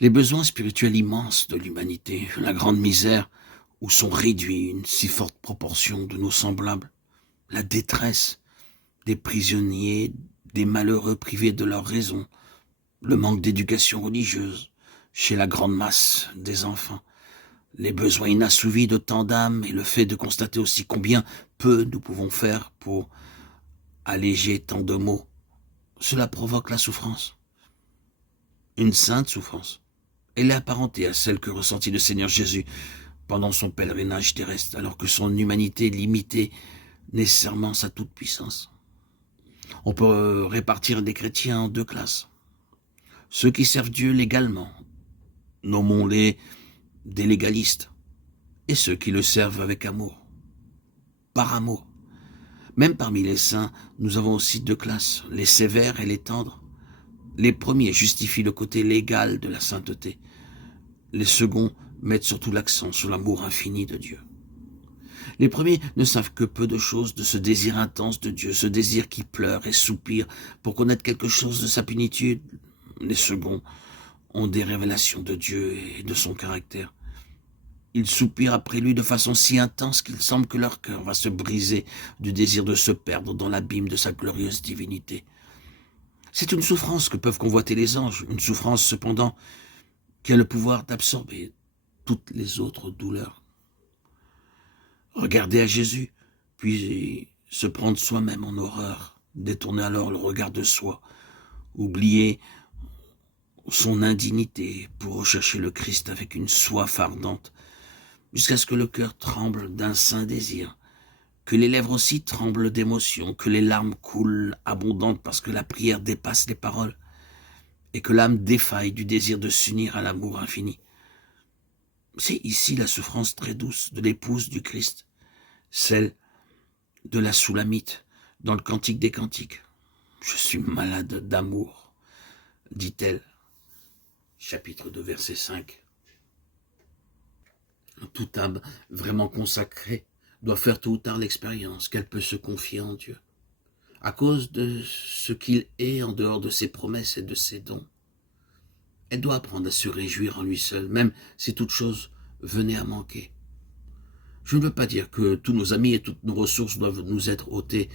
Les besoins spirituels immenses de l'humanité, la grande misère où sont réduits une si forte proportion de nos semblables, la détresse des prisonniers, des malheureux privés de leur raison, le manque d'éducation religieuse chez la grande masse des enfants, les besoins inassouvis de tant d'âmes et le fait de constater aussi combien peu nous pouvons faire pour alléger tant de maux, cela provoque la souffrance. Une sainte souffrance. Elle est apparentée à celle que ressentit le Seigneur Jésus pendant son pèlerinage terrestre, alors que son humanité limitait nécessairement sa toute-puissance. On peut répartir les chrétiens en deux classes. Ceux qui servent Dieu légalement, nommons-les des légalistes, et ceux qui le servent avec amour, par amour. Même parmi les saints, nous avons aussi deux classes, les sévères et les tendres. Les premiers justifient le côté légal de la sainteté. Les seconds mettent surtout l'accent sur l'amour infini de Dieu. Les premiers ne savent que peu de choses de ce désir intense de Dieu, ce désir qui pleure et soupire pour connaître quelque chose de sa plénitude. Les seconds ont des révélations de Dieu et de son caractère. Ils soupirent après lui de façon si intense qu'il semble que leur cœur va se briser du désir de se perdre dans l'abîme de sa glorieuse divinité. C'est une souffrance que peuvent convoiter les anges, une souffrance cependant qui a le pouvoir d'absorber toutes les autres douleurs. Regarder à Jésus, puis se prendre soi-même en horreur, détourner alors le regard de soi, oublier son indignité pour rechercher le Christ avec une soif ardente, jusqu'à ce que le cœur tremble d'un saint désir, que les lèvres aussi tremblent d'émotion, que les larmes coulent abondantes parce que la prière dépasse les paroles, et que l'âme défaille du désir de s'unir à l'amour infini. C'est ici la souffrance très douce de l'épouse du Christ, celle de la Soulamite, dans le Cantique des Cantiques. « Je suis malade d'amour », dit-elle, chapitre 2, verset 5. Toute âme vraiment consacrée doit faire tôt ou tard l'expérience qu'elle peut se confier en Dieu, à cause de ce qu'il est en dehors de ses promesses et de ses dons. Elle doit apprendre à se réjouir en lui seul, même si toute chose venait à manquer. Je ne veux pas dire que tous nos amis et toutes nos ressources doivent nous être ôtées,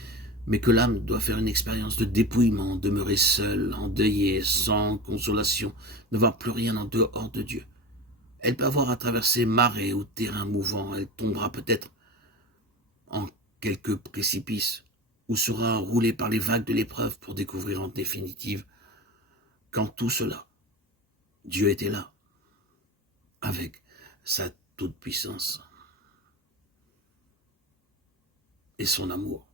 mais que l'âme doit faire une expérience de dépouillement, demeurer seule, endeuillée, sans consolation, ne voir plus rien en dehors de Dieu. Elle peut avoir à traverser marées ou terrains mouvants, elle tombera peut-être en quelque précipice, ou sera roulée par les vagues de l'épreuve pour découvrir en définitive qu'en tout cela, Dieu était là, avec sa toute-puissance et son amour.